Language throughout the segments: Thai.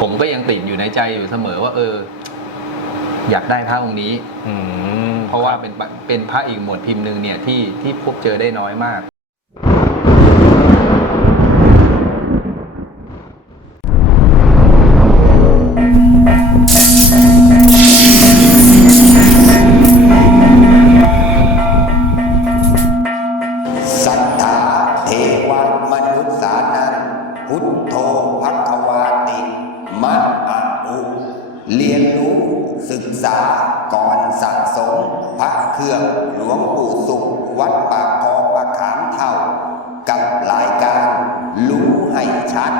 ผมก็ยังติดอยู่ในใจอยู่เสมอว่า เออ อยากได้พระองค์นี้ อืมเพราะว่าเป็นปะเป็นพระอีกหมวดพิมพ์หนึ่งเนี่ยที่ที่พบเจอได้น้อยมาก ประขามเท่ากับรายการรู้ให้ชัด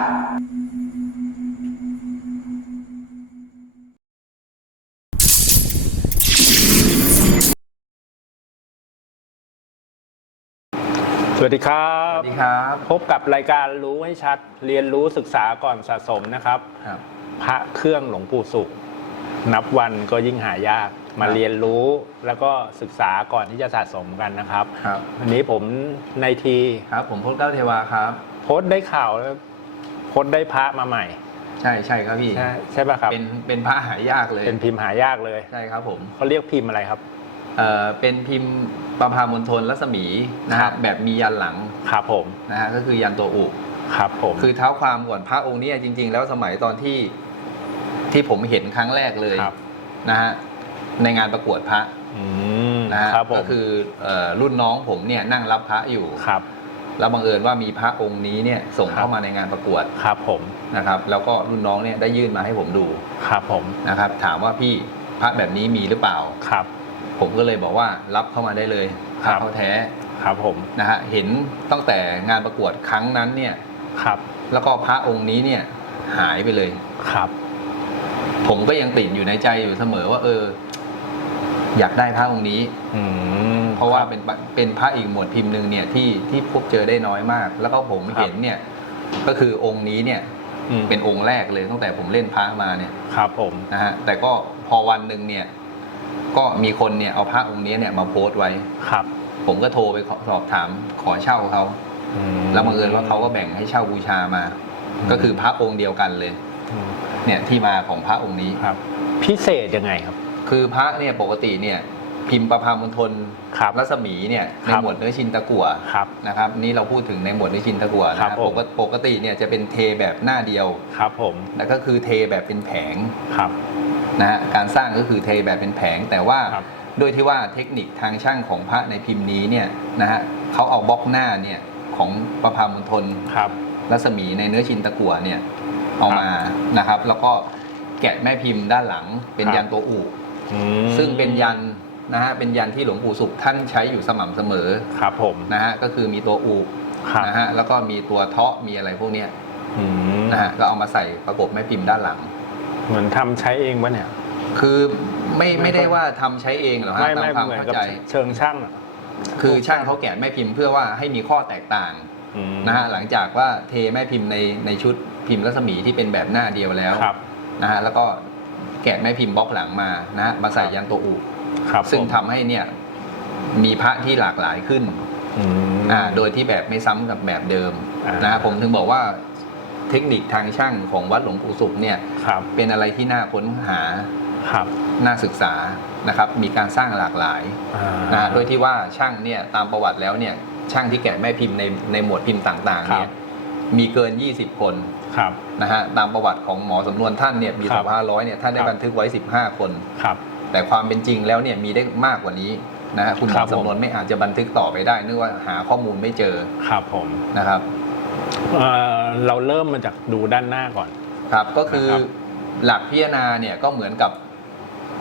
สวัสดีครัสบวัสดีครับ พบกับรายการรู้ให้ชัด เรียนรู้ศึกษาก่อนสะสมนะครับ ครับ พระเครื่องหลวงปู่สุข นับวันก็ยิ่งหายาก มาครับเรียนรู้แล้วก็ศึกษาก่อนที่จะสะสมกันนะครับ ครับ วันนี้ผมในทีครับ ผมพจน์เก้าเทวาครับ โพสต์ได้ข่าวแล้วโพสต์ได้พระมาใหม่ ใช่ใช่ครับพี่ใช่ใช่ป่ะครับ เป็นเป็นพระหายากเลยเป็นพิมพ์หายากเลยใช่ครับผมเขาเรียกพิมพ์อะไรครับเอ่อเป็นพิมพ์ประพามณฑลรัศมีนะครัฮะบแบบมียันหลังครับผมนะฮะก็คือยันตัวอุครับผมคือเท้าความก่อนพระองค์เนี้จริง ๆ แล้วสมัยตอนที่ที่ผมเห็นครั้งแรกเลยครับ นะฮะ ในงานประกวดพระอืมนะฮะครับผมก็คือเอ่อรุ่นน้องผมเนี่ยนั่งรับพระอยู่ครับแล้วบังเอิญว่ามีพระองค์นี้เนี่ยส่งครับเข้ามาในงานประกวดครับผมนะครับ แล้วก็รุ่นน้องเนี่ยได้ยื่นมาให้ผมดูครับผมนะครับ ถามว่าพี่พระแบบนี้มีหรือเปล่าครับ ผมก็เลยบอกว่ารับเข้ามาได้เลยพครัระบเขาแท้ครับผมนะฮะเห็นตั้งแต่งานประกวดครั้งนั้นเนี่ยครับ แล้วก็พระองค์นี้เนี่ยหายไปเลยครับ ผมก็ยังติดอยู่ในใจอยู่เสมอว่า เออ อยากได้พระองค์นี้ อืมเพราะว่าเป็นปะเป็นพระอีกหมวดพิมพ์หนึ่งเนี่ยที่ที่พบเจอได้น้อยมาก แล้วก็ผมครับเห็นเนี่ยก็คือองค์นี้เนี่ยอืมเป็นองค์แรกเลยตั้งแต่ผมเล่นพระมาเนี่ยครับผมนะฮะแต่ก็พอวันหนึ่งเนี่ย ก็มีคนเนี่ยเอาพระองค์นี้เนี่ยมาโพสต์ไว้ครับ ผมก็โทรไปขอสอบถามขอเช่าเขาอืมแล้วบังเอิญว่าเขาก็แบ่งให้เช่าบูชามาอืมก็คือพระองค์เดียวกันเลยอืมเนี่ยที่มาของพระองค์นี้ครับ พิเศษยังไงครับ คือพระเนี่ยปกติเนี่ยพิมพ์ประพามณฑลครับรัศมีเนี่ยในครับหมวดเนื้อชินตะกั่วครับนะครับนี่เราพูดถึงในหมวดเนื้อชินตะกั่วครันะบผมปกติปกติเนี่ยจะเป็นเทแบบหน้าเดียวครับผมแล้วก็คือเทแบบเป็นแผงครับนะฮะการสร้างก็คือเทแบบเป็นแผงแต่ว่าครับโดยที่ว่าเทคนิคทางช่างของพระในพิมพ์นี้เนี่ยนะฮะเขาเอาบล็อกหน้าเนี่ยของประพามณฑลครับรัศมีในเนื้อชินตะกั่วเนี่ยเอามานะครับ แล้วก็แกะแม่พิมพ์ด้านหลังเป็นครับยันตัวอูอืม ซึ่งเป็นยันนะฮะเป็นยันที่หลวงปู่สุขท่านใช้อยู่สม่ำเสมอครับผมนะฮะก็คือมีตัวอูครับนะฮะแล้วก็มีตัวเทาะมีอะไรพวกเนี้ยอืมนะฮะก็เอามาใส่ประกบแม่พิมพ์ด้านหลัง เหมือนทำใช้เองปะเนี่ย คือไม่ไม่ได้ว่าทำใช้เองหรอกฮะไม่ตามไม่ความเหมือนเข้ากับใจ เชิงช่างอะคือช่างเขาแกะแม่พิมพ์เพื่อว่าให้มีข้อแตกต่างอืมนะฮะหลังจากว่าเทแม่พิมพ์ในในชุดพิมพ์รัศมีที่เป็นแบบหน้าเดียวแล้วครับนะฮะแล้วก็ แกะแม่พิมพ์บล็อกหลังมานะฮะมาใส่ยันตัวอูครับซึ่งผมทำให้เนี่ยมีพระที่หลากหลายขึ้นอืม อ่าโดยที่แบบไม่ซ้ำกับแบบเดิมอ่าน นะฮะผมถึงบอกว่าเทคนิคทางช่างของวัดหลวงปู่สุขเนี่ยครับเป็นอะไรที่น่าค้นหา ครับน่าศึกษานะครับ มีการสร้างหลากหลายอ่านะโดยที่ว่าช่างเนี่ยตามประวัติแล้วเนี่ยช่างที่แกะแม่พิมพ์ในในหมวดพิมพ์ต่างๆเนี่ครัยบ มีเกิน 20 คนครับ นะฮะตามประวัติของหมอสำนวนท่านเนี่ยมีครัสอบงพันร้อยเนี่ยท่านได้ครับบันทึกไว้ 15 คน ครับ แต่ความเป็นจริงแล้วเนี่ยมีได้มากกว่านี้นะฮะคุณหมครัอบผม สำนวนไม่อาจจะบันทึกต่อไปได้เนื่องว่าหาข้อมูลไม่เจอครับผมนะครับเอ่อเราเริ่มมาจากดูด้านหน้าก่อน ครับ ก็คือนะครับ หลักพิจารณาเนี่ยก็เหมือนกับ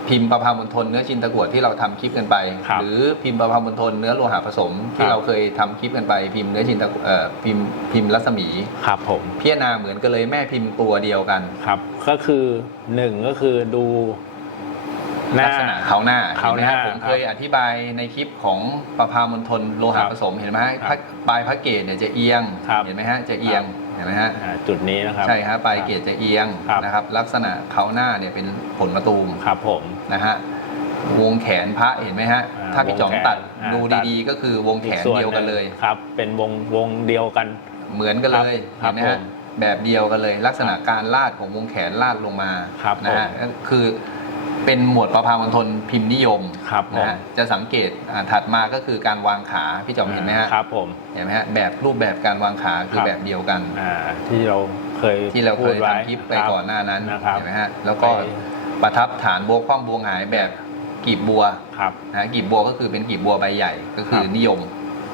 พิมพ์ประพามณฑลเนื้อชินตะกั่วที่เราทำคลิปกันไปครับหรือพิมพ์ประพามณฑลเนื้อโลหะผสมครัที่บเราเคยทำคลิปกันไป พิมพ์เนื้อชินตะกั่วเอ่อพิมพ์พิมพ์รัศมีครับผมพิจารณาเหมือนกันเลยแม่พิมพ์ตัวเดียวกันครับ ก็คือหนึ่งก็คือดู หน้าลักษณะเขาหน้าเขาหน้าห็ไหมฮะผมเคยอธิบายในคลิปของประพามณฑลโลหะครับผสมเห็นไหมฮะครับปลายพระเกศเนี่ยจะเอียงครับ เห็นไหมฮะจะเอียงเห็นไหมฮะอ่าจุดนี้นะครับ ใช่ฮะปลายเกศจะเอียงครับ นะครับ ลักษณะเขาหน้าเนี่ยเป็นผลมะตูมครับผม นะฮะวงแขนพระเห็นไหมฮะอ่าถ้าพี่จ๋องวงแขนตัดอ่าดูตัด ดีๆ ก็คือวงแขนอีส่เดียวกันเลยครับ เป็นวงวงเดียวกัน เหมือนกันเลยครัเห็บนไหมฮะผมแบบเดียวกันเลย ลักษณะการลาดของวงแขนลาดลงมาครับนะฮะผม คือ เป็นหมวดประภามณฑลพิมพ์นิยมครับผมนะฮะจะสังเกตอ่าถัดมาก็คือการวางขาพี่จอมเห็นไหมฮะครับผม เห็นไหมฮะแบบรูปแบบการวางขาคือครับ แบบเดียวกัน อ่าที่เราเคยที่เราเคพูดยไว้ทำคลิปไปรับก่อนหน้านั้นนะครับ เห็นไหมฮะแล้วก็ไป ประทับฐานโบวคว่ำบัวหงายแบบกีบบัวครับ นะฮะกีบบัวก็คือเป็นกีบบัวใบใหญ่ก็คือครับ นิยม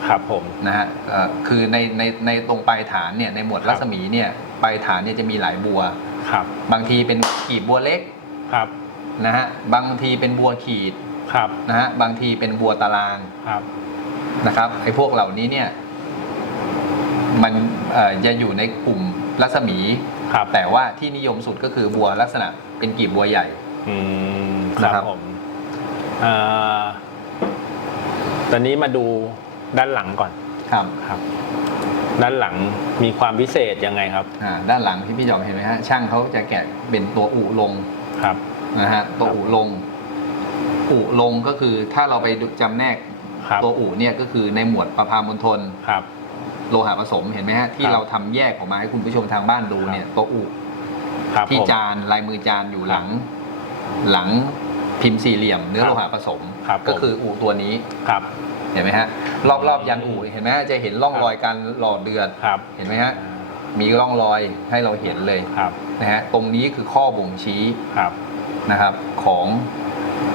ครับผม นะฮะเอ่อคือในในในตรงปลายฐานเนี่ยในหมวดครับ รัศมีเนี่ยปลายฐานเนี่ยจะมีหลายบัว ครับบางทีเป็นกีบบัวเล็ก ครับ นะฮะบางทีเป็นบัวขีดครับนะฮะบางทีเป็นบัวตารางครับนะครับไอ้พวกเหล่านี้เนี่ย มันเอ่อจะอยู่ในกลุ่มรัศมีครับแต่ว่าที่นิยมสุดก็คือบัวลักษณะเป็นกีบบัวใหญ่อืมคนะรับครับผมอ่าตอนนี้มาดูด้านหลังก่อนครับครับ ด้านหลังมีความพิเศษยังไงครับ อ่า ด้านหลังที่พี่จอมเห็นไหมฮะช่างเขาจะแกะเป็นตัวอุลงครับ นะฮะตัวอุลง อุลงก็คือถ้าเราไปดูจำแนกครับตัวอุเนี่ยก็คือในหมวดประพามณฑลครับโลหะผสมเห็นไหมฮะที่ครับเราทำแยกออกมาให้คุณผู้ชมทางบ้านดูเนี่ยตัวอุครับที่ผมจานลายมือจานอยู่หลัง หลังพิมพ์สี่เหลี่ยม เนื้อครับโลหะผสมครับผมก็คืออุตัวนี้ครับเห็นไหมฮะรอบรอบยันอุเห็นไหมฮะจะเห็นร่องรอยการหล่อเดือดครับเห็นไหมฮะมีร่องรอยให้เราเห็นเลยครับนะฮะตรงนี้คือข้อบ่งชี้ครับ นะครับของ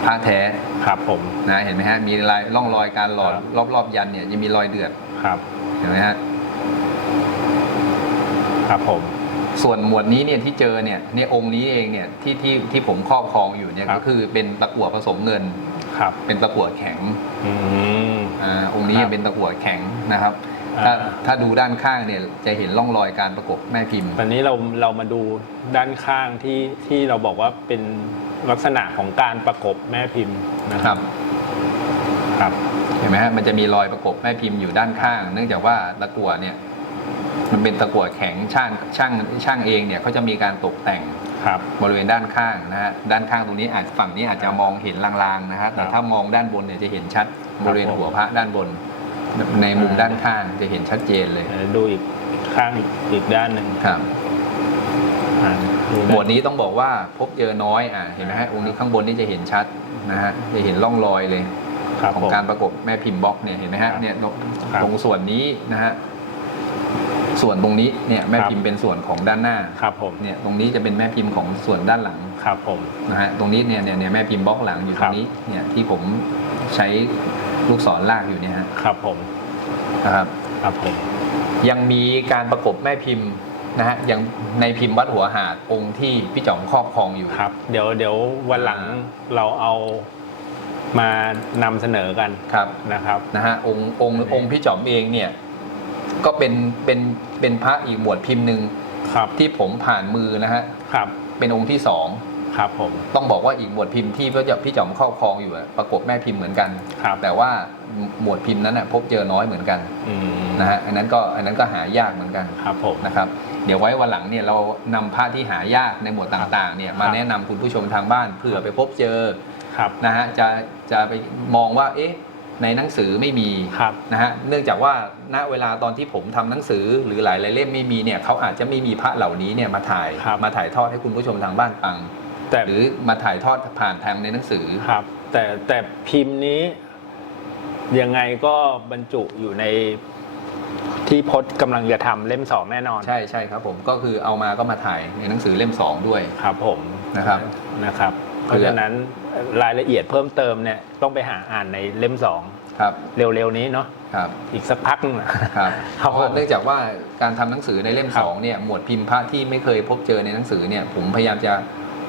พระแท้ครับผมนะเห็นไหมฮะมีลายร่องรอยการหล่อครับรอบรอบยันเนี่ยยังมีรอยเดือดครับ เห็นไหมฮะครับผมส่วนหมวดนี้เนี่ยที่เจอเนี่ยเนี่ยองค์นี้เองเนี่ยที่ที่ที่ผมครอบครองอยู่เนี่ยครับก็คือเป็นตะกั่วผสมเงินครับ เป็นตะกั่วแข็งอืมอ่าองค์นี้ครับเป็นตะกั่วแข็งนะครับอ่า ถ้าถ้าดูด้านข้างเนี่ยจะเห็นร่องรอยการประกบแม่พิมพ์ ตอนนี้เราเรามาดูด้านข้างที่ที่เราบอกว่าเป็นลักษณะของการประกบแม่พิมพ์นะคครัรับบครับเห็นไหมฮะมันจะมีรอยประกบแม่พิมพ์อยู่ด้านข้าง เนื่องจากว่าตะกั่วเนี่ย มันเป็นตะกั่วแข็งช่างช่างช่างเองเนี่ยเขาจะมีการตกแต่งครับบริเวณด้านข้างนะฮะด้านข้างตรงนี้อาจฝั่งนี้อาจจะมองเห็นลางๆนะฮะแต่ครับถ้ามองด้านบนเนี่ยจะเห็นชัดครับบริเวณผมหัวพระด้านบน ในมุมอ่าด้านข้างจะเห็นชัดเจนเลยเดี๋ยวดูอีกข้างอีกอีกด้านหนึ่งครับอ่าดูหมวดนี้ต้องบอกว่าพบเจอน้อยอ่าเห็นไหมฮะองค์นี้ข้างบนนี่จะเห็นชัดนะฮะจะเห็นร่องรอยเลยครับของผมการประกบแม่พิมพ์บล็อกเนี่ยเห็นไหมฮะครับเนี่ยตรงครับตรงส่วนนี้นะฮะส่วนตรงนี้เนี่ยแม่ครับพิมพ์เป็นส่วนของด้านหน้าครับผมเนี่ยตรงนี้จะเป็นแม่พิมพ์ของส่วนด้านหลังครับผมนะฮะตรงนี้เนี่ยเนี่ยเนี่ยแม่พิมพ์บล็อกหลังอยู่ตครัรงบนี้เนี่ยที่ผมใช้ ลูกศรลากอยู่เนี่ยฮะครับผมนะครับครับผมยังมีการประกบแม่พิมพ์นะฮะยังในพิมพ์วัดหัวหาดองค์ที่พี่จ๋องครอบครองอยู่ครับ เดี๋ยวเดี๋ยววันหลังอ่าเราเอามานำเสนอกันครับนะครับนะฮะองค์องค์อันนี้องค์พี่จ๋อมเองเนี่ยก็เป็นเป็นเป็นพระอีกหมวดพิมพ์หนึ่งครับที่ผมผ่านมือนะฮะครับเป็นองค์ที่สอง ครับผม ต้องบอกว่าอีกหมวดพิมพ์ที่พี่จ๋อมพี่จ๋อมครอบครองอยู่อะประกบแม่พิมพ์เหมือนกัน ครับแต่ว่าหมวดพิมพ์นั้นนะพบเจอน้อยเหมือนกันอืมนะฮะอันนั้นก็อันนั้นก็หายากเหมือนกันครับผม นะครับ เดี๋ยวไว้วันหลังเนี่ยเรานำพระที่หายากในหมวดต่างๆเนี่ยมาครับ แนะนำคุณผู้ชมทางบ้านเผื่อไปพบเจอครับนะฮะจะจะไปมองว่าเอ๊ะในหนังสือไม่มี ครับ นะฮะเนื่องจากว่าณเวลาตอนที่ผมทำหนังสือหรือหลายๆเล่มไม่มีเนี่ยเขาอาจจะไม่มีพระเหล่านี้เนี่ยมาถ่ายครับ มาถ่ายทอดให้คุณผู้ชมทางบ้านฟัง แต่ หรือมาถ่ายทอดผ่านทางในหนังสือ ครับ แต่แต่พิมพ์นี้ยังไงก็บรรจุอยู่ในที่พจน์กำลังจะทำเล่มสองแน่นอนใช่ใช่ครับผมก็คือเอามาก็มาถ่ายในหนังสือเล่มสองด้วย ครับผมนะครับนะครับ เพราะฉะนั้นรายละเอียดเพิ่มเติมเนี่ยต้องไปหาอ่านในเล่มสองครับเร็วๆนี้เนาะครับอีกสักพักหนึงนะครับเพราะว่าเนื่องจากว่าการทำหนังสือในเล่มครับสองเนี่ยหมวดพิมพ์พระที่ไม่เคยพบเจอในหนังสือเนี่ยผมพยายามจะ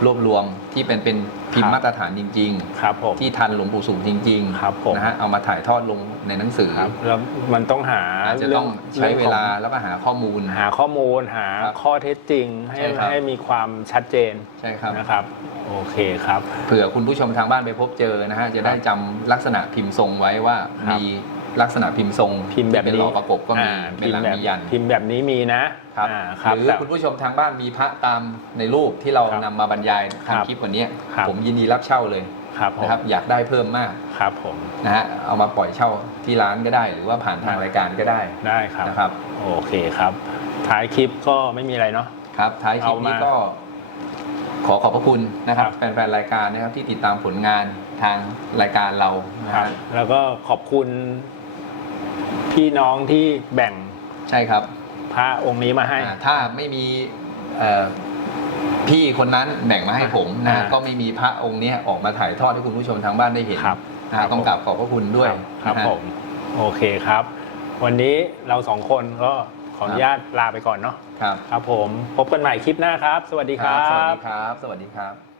รวบรวมที่เป็นเป็นพิมครัพ์บมาตรฐานจริงครับผม ๆ ที่ทันหลวงปู่สุขจริงครับผม นะฮะเอามาถ่ายทอดลงในหนังสือ ครับแล้วมันต้องหาอาจจะต้องใช้เวลาแล้วก็หาข้อมูล หาข้อมูลหาครับข้อเท็จจริงให้ใช่ครับ ให้มีความชัดเจนใช่ครับนะครับโอเคครับ เผื่อคุณผู้ชมทางบ้านไปพบเจอนะฮะจะได้จำลักษณะพิมพ์ทรงไว้ว่าครับ มี ลักษณะพิมพ์ทรงพิมพ์แบบเป็นหนี้ล่อประกบก็มีอ่าเป็นหลังพิมพ์แบบมียันพิมพ์แบบนี้มีนะครับอ่าครับหรือแต่ คุณผู้ชมทางบ้านมีพระตามในรูปที่เราครับนำมาบรรยายครับทำคลิปวันนี้ครับ ผมยินดีรับเช่าเลยครับผมนะครับอยากได้เพิ่มมากครับผมนะฮะเอามาปล่อยเช่าที่ร้านก็ได้ หรือว่าผ่านทางรายการก็ได้ได้ครับ นะครับ โอเคครับ ท้ายคลิปก็ไม่มีอะไรเนาะ ครับท้ายคลิปนี้เอามาก็ขอขอบพระคุณนะครับครับ แฟนๆรายการนะครับที่ติดตามผลงานทางรายการเรานะคครัรับบแล้วก็ขอบคุณ พี่น้องที่แบ่งใช่ครับพระองค์นี้มาให้ อ่าถ้าไม่มีเอ่อพี่คนนั้นแบ่งมาให้ผมนะอ่าก็ไม่มีพระองค์เนี้ยออกมาถ่ายทอดให้คุณผู้ชมทางบ้านได้เห็นครับนะฮะต้องกราบขอบพระคุณด้วยครับนะฮะ ผม โอเคครับ วันนี้เราสองคนก็ขออนุญาตลาไปก่อนเนาะครับครับผม พบกันใหม่คลิปหน้าครับ สวัสดีครัสวัสบ ดีครับ สวัสดีครับ